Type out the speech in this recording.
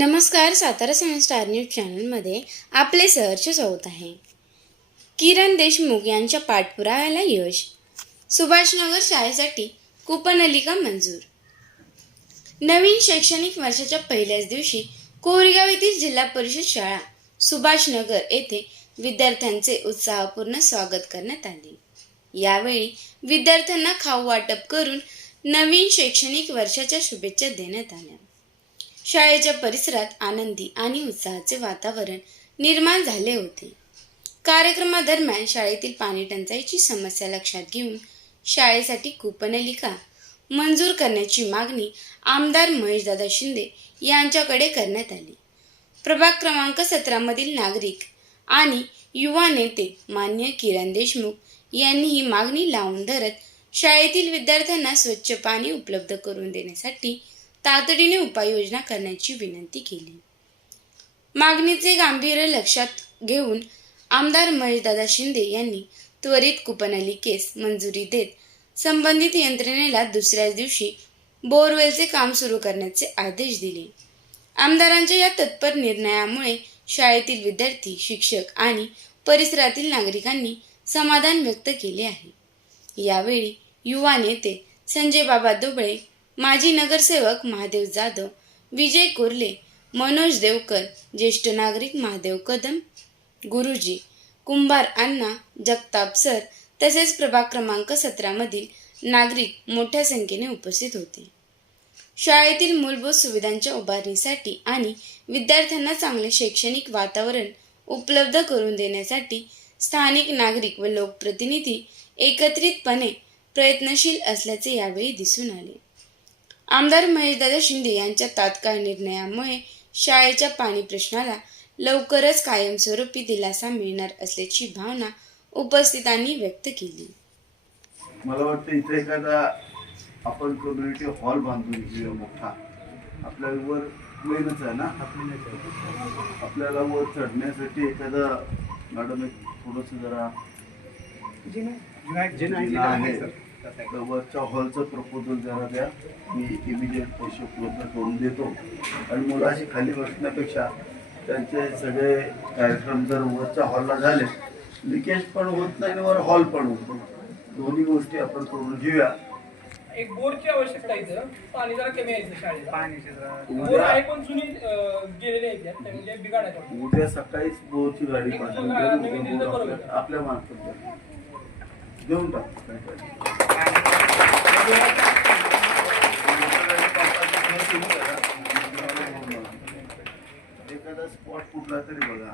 नमस्कार. सातारा सेवन star news चॅनलमध्ये आपले सहर्ष स्वागत आहे. किरण देशमुख यांच्या पाठपुराव्याला यश. सुभाषनगर शाळेसाठी कूपनलिका मंजूर. नवीन शैक्षणिक वर्षाच्या पहिल्याच दिवशी कोरेगाव येथील जिल्हा परिषद शाळा सुभाषनगर येथे विद्यार्थ्यांचे उत्साहपूर्ण स्वागत करण्यात आले. यावेळी विद्यार्थ्यांना खाऊ वाटप करून नवीन शैक्षणिक वर्षाच्या शुभेच्छा देण्यात आल्या. शाळेच्या परिसरात आनंदी आणि उत्साहाचे वातावरण निर्माण झाले होते. कार्यक्रमादरम्यान शाळेतील पाणी टंचाईची समस्या लक्षात घेऊन शाळेसाठी कूपनलिका मंजूर करण्याची मागणी आमदार महेशदादा शिंदे यांच्याकडे करण्यात आली. प्रभाग क्रमांक 17 मधील नागरिक आणि युवा नेते मान्य किरण देशमुख यांनी ही मागणी लावून धरत शाळेतील विद्यार्थ्यांना स्वच्छ पाणी उपलब्ध करून देण्यासाठी तातडीने उपाययोजना करण्याची विनंती केली. मागणीचे गांभीर्य लक्षात घेऊन आमदार महेशदादा शिंदे यांनी त्वरित कूपनलिकेस मंजुरी देत संबंधित यंत्रणेला दुसऱ्याच दिवशी बोरवेलचे काम सुरू करण्याचे आदेश दिले. आमदारांच्या या तत्पर निर्णयामुळे शाळेतील विद्यार्थी, शिक्षक आणि परिसरातील नागरिकांनी समाधान व्यक्त केले आहे. यावेळी युवा नेते संजय बाबा दुबळे, माजी नगरसेवक महादेव जाधव, विजय कुर्ले, मनोज देवकर, ज्येष्ठ नागरिक महादेव कदम, गुरुजी, कुंभार अण्णा, जगताप सर तसेच प्रभाग क्रमांक 17 मधील नागरिक मोठ्या संख्येने उपस्थित होते. शाळेतील मूलभूत सुविधांच्या उभारणीसाठी आणि विद्यार्थ्यांना चांगले शैक्षणिक वातावरण उपलब्ध करून देण्यासाठी स्थानिक नागरिक व लोकप्रतिनिधी एकत्रितपणे प्रयत्नशील असल्याचे यावेळी दिसून आले. आमदार महेशदादा शिंदे यांच्या तात्काळ निर्णयामुळे शाळेच्या पाणी प्रश्नाला लवकरच कायमस्वरूपी दिलासा मिळणार असल्याची भावना उपस्थितांनी व्यक्त केली. मला वाटतं इथे एखादा आपण कम्युनिटी हॉल बांधून घेऊया मोठा. आपल्याला वर प्लेनच आहे ना, आपल्याला वर चढण्यासाठी एखादा मॅडम एक थोडंसं जरा वरच्या हॉलचं प्रपोजल जरा द्या. मी इमिजिएट पैसे उपलब्ध करून देतो. आणि मुलाशी खाली बसण्यापेक्षा त्यांचे सगळे कार्यक्रम जर वरच्या हॉलला झाले, लिकेज पण होत नाही आणि वर हॉल पण होतो. दोन्ही गोष्टी आपण करून घेऊया. एक बोरची आवश्यकता आहे. पाणी जरा कमी यायचं शाळेत. बोर आहे पण जुनी गेलेली आहे, म्हणजे बिघाड आहे. उद्या सकाळीच बोरची गाडी पाठवून आपल्या मार्फत देऊन टाकतो. एखादा स्पॉट कुठला तरी बघा.